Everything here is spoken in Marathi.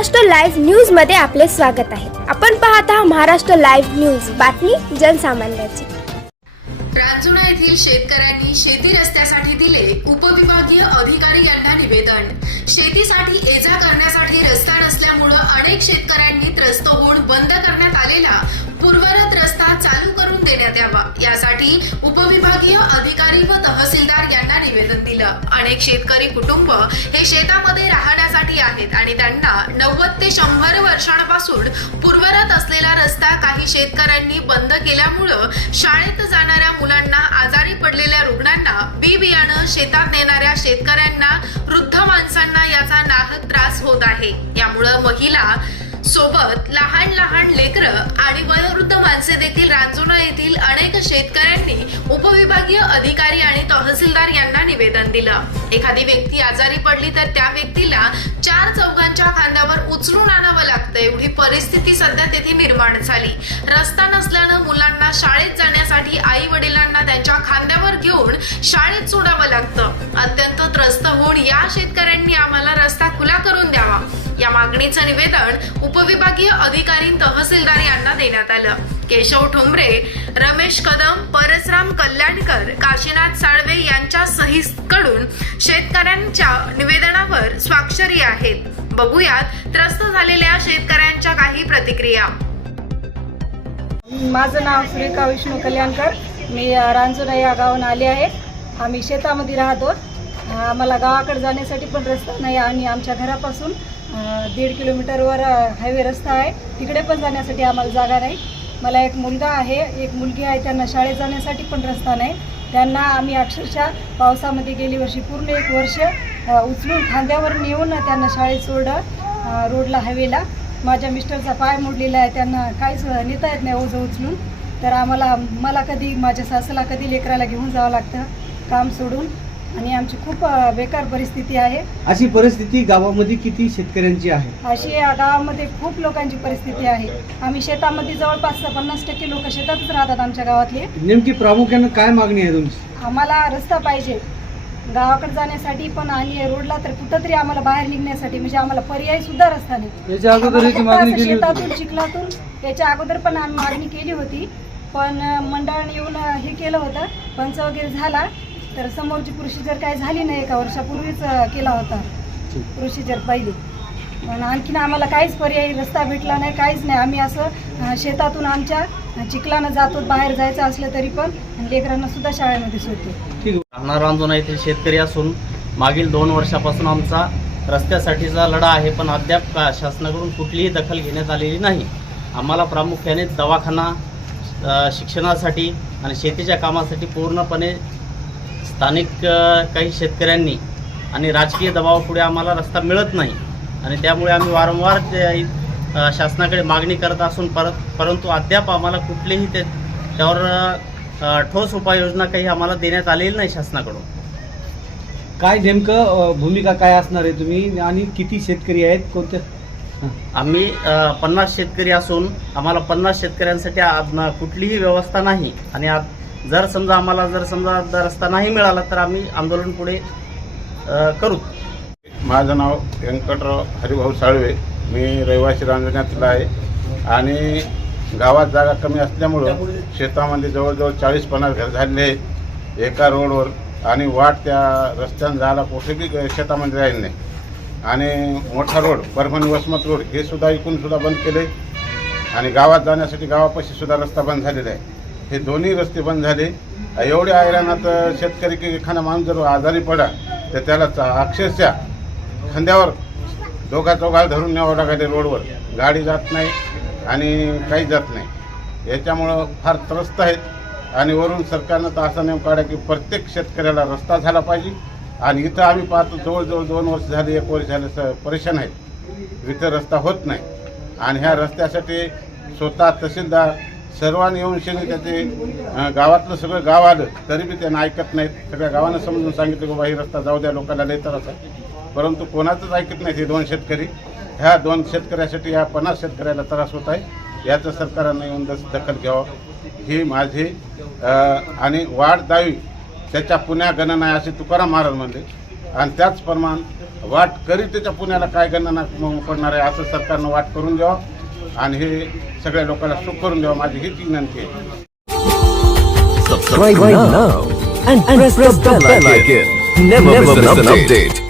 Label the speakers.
Speaker 1: महाराष्ट्र लाईव्ह न्यूजमध्ये आपले स्वागत आहे. आपण पाहत आहात महाराष्ट्र लाईव्ह न्यूज. बातमी जनसामान्याची.
Speaker 2: रांजुणा येथील शेतकऱ्यांनी शेती रस्त्यासाठी दिले उपविभागीय अधिकारी यांना निवेदन. शेतीसाठी एजा करण्यासाठी रस्ता नसल्यामुळं अनेक शेतकऱ्यांनी त्रस्त होऊन बंद करण्यात आलेला पूर्वरत रस्ता चालू करून देण्यात यावा. यासाठी उपविभागीय अधिकारी व तहसील निवेदन दिलं अनेक शेतकरी कुटुंब हे शेतामध्ये राहण्यासाठी आहेत आणि त्यांना नव्वद ते शंभर वर्षांपासून पूर्वरत असलेला रस्ता काही शेतकऱ्यांनी बंद केल्यामुळं शाळेत जाणाऱ्या मुलांना आजारी पडलेल्या रुग्णांना बी बियाणं शेतात नेणाऱ्या शेतकऱ्यांना वृद्ध माणसांना याचा नाहक त्रास होत आहे. यामुळं महिला सोबत लहान लहान लेकरं आणि वयोवृद्ध माणसे देखील रांजुणा येथील अनेक शेतकऱ्यांनी उप विभागीय अधिकारी आणि तहसीलदार यांना निवेदन दिलं. एखादी व्यक्ती आजारी पडली तर त्या व्यक्तीला चार चौघांच्या खांद्यावर उचलून आणावं लागतं एवढी परिस्थिती सध्या तेथे निर्माण झाली. रस्ता नसल्यानं मुलांना शाळेत जाण्यासाठी आई वडिलांना त्यांच्या खांद्यावर घेऊन शाळेत सोडावं लागतं. अत्यंत त्रस्त होऊन या शेतकऱ्यांनी आम्हाला रस्ता खुला करून द्यावा. या मागणीचं निवेदन उपविभागीय अधिकारी तहसीलदार यांना देण्यात आलं. केशव ठोंबरे रमेश कदम परसराम कल्याणकर काशीनाथ साळवे यांच्या सहीकडून शेतकऱ्यांच्या निवेदनावर स्वाक्षरी आहेत. बघूयात त्रस्त झालेल्या शेतकऱ्यांच्या काही प्रतिक्रिया.
Speaker 3: माझं नाव सुरेखा विष्णू कल्याणकर. मी अ, रांजुरा या गावाहून आले आहे. आम्ही शेतामध्ये राहतो. आम्हाला गावाकडे जाण्यासाठी पण रस्ता नाही आणि आमच्या घरापासून दीड किलोमीटरवर हायवे रस्ता आहे. तिकडे पण जाण्यासाठी आम्हाला जागा नाही. मला एक मुलगा आहे एक मुलगी आहे त्यांना शाळेत जाण्यासाठी पण रस्ता नाही. त्यांना आम्ही अक्षरशः पावसामध्ये गेली वर्षी पूर्ण एक वर्ष उचलून खांद्यावर नेऊन त्यांना शाळेत सोडलं रोडला हवेला माझ्या मिस्टरचा पाय मोडलेला आहे त्यांना काहीच नेता येत नाही ओझं उचलून. तर आम्हाला मला कधी माझ्या सासूला कधी लेकराला घेऊन जावं लागतं काम सोडून. आणि आमची खूप अ, बेकार परिस्थिती आहे.
Speaker 4: अशी परिस्थिती गावामध्ये किती शेतकऱ्यांची आहे?
Speaker 3: अशी या गावामध्ये खूप लोकांची परिस्थिती आहे. आम्ही शेतामध्ये जवळपास पन्नास टक्के लोक शेतातच राहतात आमच्या गावातले.
Speaker 4: नेमकी प्रामुख्यानं काय मागणी आहे तुमची?
Speaker 3: आम्हाला रस्ता पाहिजे. गावाकडे जाण्यासाठी पण आणि रोडला तर कुठंतरी आम्हाला बाहेर निघण्यासाठी म्हणजे आम्हाला पर्याय सुद्धा रस्ता नाही.
Speaker 4: याच्या अगोदर
Speaker 3: आम्हाला
Speaker 4: याची
Speaker 3: फक्त
Speaker 4: मागणी
Speaker 3: असं
Speaker 4: केली होती.
Speaker 3: शेतातून चिखलातून याच्या अगोदर पण आम्ही मागणी केली होती. पण अं, मंडळाने येऊन अं, हे केलं होतं. पंच वगैरे झाला. तर समोरची प्रोसिजर काय झाली नाही एका वर्षापूर्वीच केला होता. प्रोसिजर पहिली. पण आणखीन आम्हाला काहीच पर्यायी रस्ता भेटला नाही काहीच नाही. आम्ही असं शेतातून आमच्या चिखलानं जातो बाहेर जायचं असलं तरी पण लेकरांना सुद्धा शाळेमध्ये सोडतो.
Speaker 4: ठीक. आहे
Speaker 5: राहणार रांजोना येथील शेतकरी असून मागील दोन वर्षापासून आमचा रस्त्यासाठीचा लढा आहे पण अद्याप का शासनाकडून कुठलीही दखल घेण्यात आलेली नाही. आम्हाला प्रामुख्याने दवाखाना शिक्षणासाठी आणि शेतीच्या कामासाठी पूर्णपणे स्थानिक काही शेतकऱ्यांनी आणि राजकीय दबावापुढे आम्हाला रस्ता मिळत नाही. आणि त्यामुळे आम्ही वारंवार शासनाकडे मागणी करत असून परत परंतु अद्याप आम्हाला कुठलेही ते त्यावर ठोस उपाययोजना काही आम्हाला देण्यात आलेली नाही शासनाकडून.
Speaker 4: काय नेमकं भूमिका काय असणार आहे तुम्ही? आणि किती शेतकरी आहेत? कोणत्या.
Speaker 5: आम्ही पन्नास शेतकरी असून आम्हाला पन्नास शेतकऱ्यांसाठी कुठलीही व्यवस्था नाही. आणि जर समजा आम्हाला जर समजा रस्ता नाही मिळाला तर आम्ही आंदोलन पुढे करू.
Speaker 6: माझं नाव व्यंकटराव हरिभाऊ साळवे. मी रहिवासी रांजण्यातला आहे. आणि गावात जागा कमी असल्यामुळं शेतामध्ये जवळजवळ चाळीस पन्नास घर झालेले आहेत. एका रोडवर आणि वाट त्या रस्त्यानं जायला कुठे बी शेतामध्ये राहील नाही. आणि मोठा रोड परभणी वसमत रोड हे सुद्धा इकून सुद्धा बंद केले आणि गावात जाण्यासाठी गावापाशी सुद्धा रस्ता बंद झालेला आहे. हे दोन्ही रस्ते बंद झाले. एवढ्या आयराणात शेतकरी की एखादा माणूस जर आजारी पडा तर त्याला चा- अक्षरशः खांद्यावर दोघा चौघाला धरून न्यावं लागायचे रोडवर. गाडी जात नाही आणि काही जात नाही. याच्यामुळं फार त्रस्त आहेत. आणि वरून सरकारनं तर असा नियम काढा की प्रत्येक शेतकऱ्याला रस्ता झाला पाहिजे. आणि इथं आम्ही पाहतो जवळजवळ दोन वर्ष झाले एक वर्ष झाले स परेशान आहेत. इथं रस्ता होत नाही. आणि ह्या रस्त्यासाठी स्वतः तहसीलदार सर्वांनी येऊन शेनी त्याचे गावातलं सगळं गाव आलं तरी बी त्यांना ऐकत नाहीत. सगळ्या गावानं समजून सांगितलं की बाबा ही रस्ता जाऊ द्या लोकांना लय त्रास परंतु कोणाचंच ऐकत नाहीत हे दोन शेतकरी. ह्या दोन शेतकऱ्यासाठी ह्या पन्नास शेतकऱ्याला त्रास होत आहे. याचं सरकारनं येऊन दस दखल घ्यावं. ही माझी आणि वाढ दावी त्याच्या पुण्या गणना आहे असे तुकाराम महाराज म्हणले. आणि त्याचप्रमाण वाट करी त्याच्या पुण्याला काय गणना पडणार आहे असं सरकारनं वाट करून द्यावं आणि हे सगळ्या लोकांना सुख करून द्यावं माझी हीच विनंती आहे
Speaker 7: Subscribe now and, press, the bell icon. Never, miss an update.